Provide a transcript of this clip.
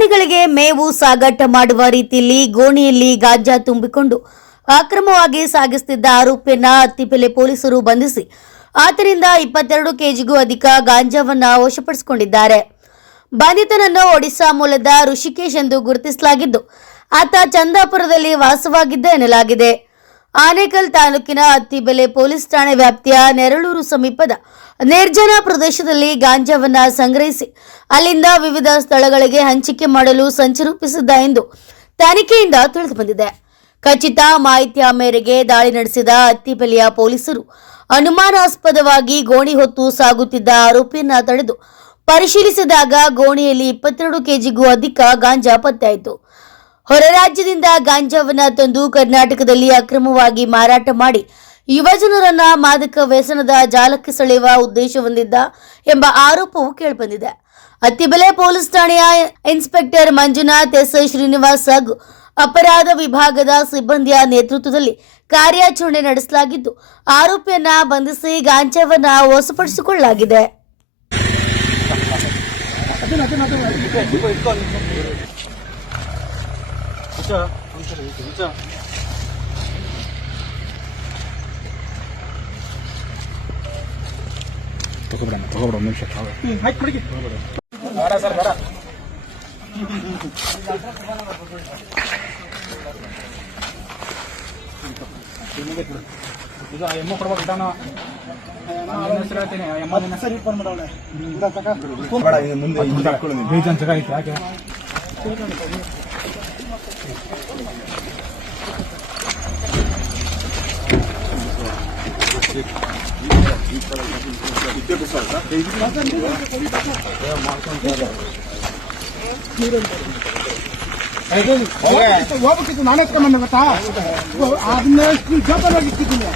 ಪ್ರಾಣಿಗಳಿಗೆ ಮೇವು ಸಾಗಾಟ ಮಾಡುವ ರೀತಿಯಲ್ಲಿ ಗೋಣಿಯಲ್ಲಿ ಗಾಂಜಾ ತುಂಬಿಕೊಂಡು ಅಕ್ರಮವಾಗಿ ಸಾಗಿಸುತ್ತಿದ್ದ ಆರೋಪಿಯನ್ನ ಅತ್ತಿಬೆಲೆ ಪೊಲೀಸರು ಬಂಧಿಸಿ ಆತನಿಂದ 22 ಕೆಜಿಗೂ ಅಧಿಕ ಗಾಂಜಾವನ್ನ ವಶಪಡಿಸಿಕೊಂಡಿದ್ದಾರೆ. ಬಂಧಿತನನ್ನು ಒಡಿಶಾ ಮೂಲದ ಋಷಿಕೇಶ್ ಎಂದು ಗುರುತಿಸಲಾಗಿದ್ದು ಆತ ಚಂದಾಪುರದಲ್ಲಿ ವಾಸವಾಗಿದ್ದ ಎನ್ನಲಾಗಿದೆ. ಆನೇಕಲ್ ತಾಲೂಕಿನ ಅತ್ತಿಬೆಲೆ ಪೊಲೀಸ್ ಠಾಣೆ ವ್ಯಾಪ್ತಿಯ ನೆರಳೂರು ಸಮೀಪದ ನಿರ್ಜನ ಪ್ರದೇಶದಲ್ಲಿ ಗಾಂಜಾವನ್ನ ಸಂಗ್ರಹಿಸಿ ಅಲ್ಲಿಂದ ವಿವಿಧ ಸ್ಥಳಗಳಿಗೆ ಹಂಚಿಕೆ ಮಾಡಲು ಸಂಚು ರೂಪಿಸಿದ್ದ ಎಂದು ತನಿಖೆಯಿಂದ ತಿಳಿದುಬಂದಿದೆ. ಖಚಿತ ಮಾಹಿತಿಯ ಮೇರೆಗೆ ದಾಳಿ ನಡೆಸಿದ ಅತ್ತಿಬೆಲೆಯ ಪೊಲೀಸರು ಅನುಮಾನಾಸ್ಪದವಾಗಿ ಗೋಣಿ ಹೊತ್ತು ಸಾಗುತ್ತಿದ್ದ ಆರೋಪಿಯನ್ನ ತಡೆದು ಪರಿಶೀಲಿಸಿದಾಗ ಗೋಣಿಯಲ್ಲಿ 22 ಕೆಜಿಗೂ ಅಧಿಕ ಗಾಂಜಾ ಪತ್ತೆಯಾಯಿತು. ಹೊರ ರಾಜ್ಯದಿಂದ ಗಾಂಜಾವನ್ನ ತಂದು ಕರ್ನಾಟಕದಲ್ಲಿ ಅಕ್ರಮವಾಗಿ ಮಾರಾಟ ಮಾಡಿ ಯುವಜನರನ್ನ ಮಾದಕ ವ್ಯಸನದ ಜಾಲಕ್ಕೆ ಸೆಳೆಯುವ ಉದ್ದೇಶ ಹೊಂದಿದ್ದ ಎಂಬ ಆರೋಪವು ಕೇಳಿಬಂದಿದೆ. ಅತ್ತಿಬೆಲೆ ಪೊಲೀಸ್ ಠಾಣೆಯ ಇನ್ಸ್ಪೆಕ್ಟರ್ ಮಂಜುನಾಥ್ ಎಸ್ ಶ್ರೀನಿವಾಸ್ ಹಾಗೂ ಅಪರಾಧ ವಿಭಾಗದ ಸಿಬ್ಬಂದಿಯ ನೇತೃತ್ವದಲ್ಲಿ ಕಾರ್ಯಾಚರಣೆ ನಡೆಸಲಾಗಿದ್ದು ಆರೋಪಿಯನ್ನ ಬಂಧಿಸಿ ಗಾಂಜಾವನ್ನ ವಶಪಡಿಸಿಕೊಳ್ಳಲಾಗಿದೆ. ಈಗ ಎಮ್ಮು ಕೊಡ್ಬೇಕು ಊಟನ ಹೆಸರು ಹೇಳ್ತೀನಿ ಎಮ್ಮ ಸರಿ ಫೋನ್ ಮಾಡವಳೆ ಬೀಜ ಜಗಾಯಿತು ಯಾಕೆ ಹೋಗ್ಬೇಕಿತ್ತು ನಾನೇ ಎತ್ಕೊಂಡ್ ಗೊತ್ತಾ ಅದನ್ನ ಜೋಪಾನಾಗಿ ಇಟ್ಟಿದ್ದೀನಿ